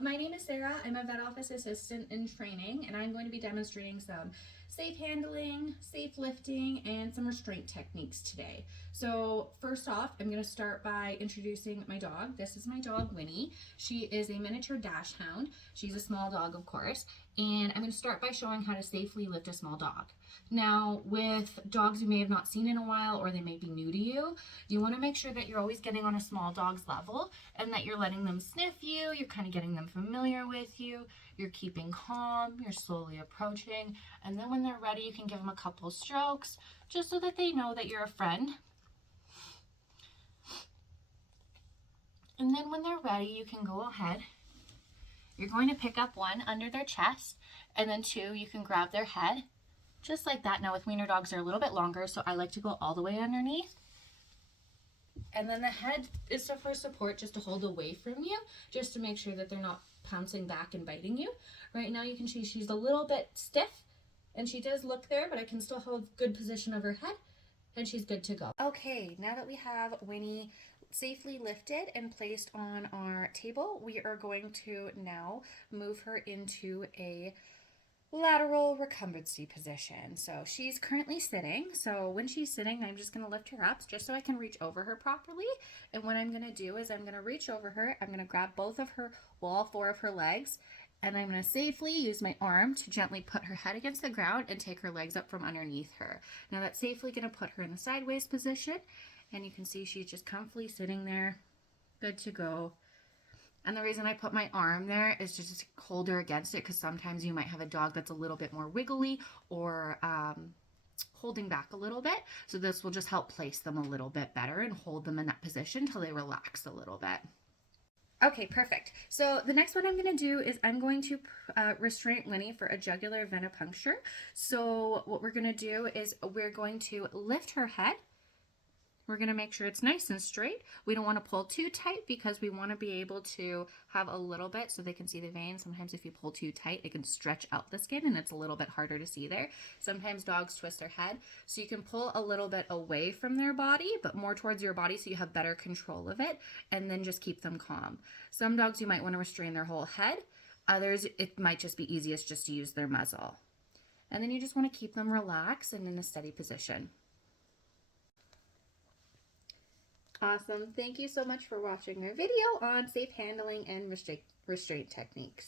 my name is Sarah. I'm a vet office assistant in training, and I'm going to be demonstrating some safe handling, safe lifting, and some restraint techniques today. So first off, I'm going to start by introducing my dog. This is my dog, Winnie. She is a miniature dachshund. She's a small dog, of course, and I'm going to start by showing how to safely lift a small dog. Now, with dogs you may have not seen in a while or they may be new to you, you want to make sure that you're always getting on a small dog's level and that you're letting them sniff you, you're kind of getting them familiar with you, you're keeping calm, you're slowly approaching, and then when they're ready, you can give them a couple strokes just so that they know that you're a friend. And then when they're ready, you can go ahead. You're going to pick up one under their chest, and then two, you can grab their head, just like that. Now with wiener dogs, they're a little bit longer, so I like to go all the way underneath. And then the head is for support, just to hold away from you, just to make sure that they're not pouncing back and biting you. Right now you can see she's a little bit stiff, and she does look there, but I can still hold good position of her head, and she's good to go. Okay, now that we have Winnie safely lifted and placed on our table, we are going to now move her into a lateral recumbency position. So she's currently sitting. So when she's sitting, I'm just going to lift her up just so I can reach over her properly. And what I'm going to do is I'm going to reach over her. I'm going to grab both of her, well, all four of her legs, and I'm going to safely use my arm to gently put her head against the ground and take her legs up from underneath her. Now that's safely going to put her in the sideways position. And you can see she's just comfortably sitting there, good to go. And the reason I put my arm there is just to hold her against it, because sometimes you might have a dog that's a little bit more wiggly or holding back a little bit. So this will just help place them a little bit better and hold them in that position till they relax a little bit. Okay, perfect. So the next one I'm going to do is I'm going to restrain Winnie for a jugular venipuncture. So what we're going to do is we're going to lift her head. We're going to make sure it's nice and straight. We don't want to pull too tight because we want to be able to have a little bit so they can see the veins. Sometimes if you pull too tight, it can stretch out the skin and it's a little bit harder to see there. Sometimes dogs twist their head. So you can pull a little bit away from their body, but more towards your body so you have better control of it, and then just keep them calm. Some dogs you might want to restrain their whole head. Others, it might just be easiest just to use their muzzle. And then you just want to keep them relaxed and in a steady position. Awesome. Thank you so much for watching our video on safe handling and restraint techniques.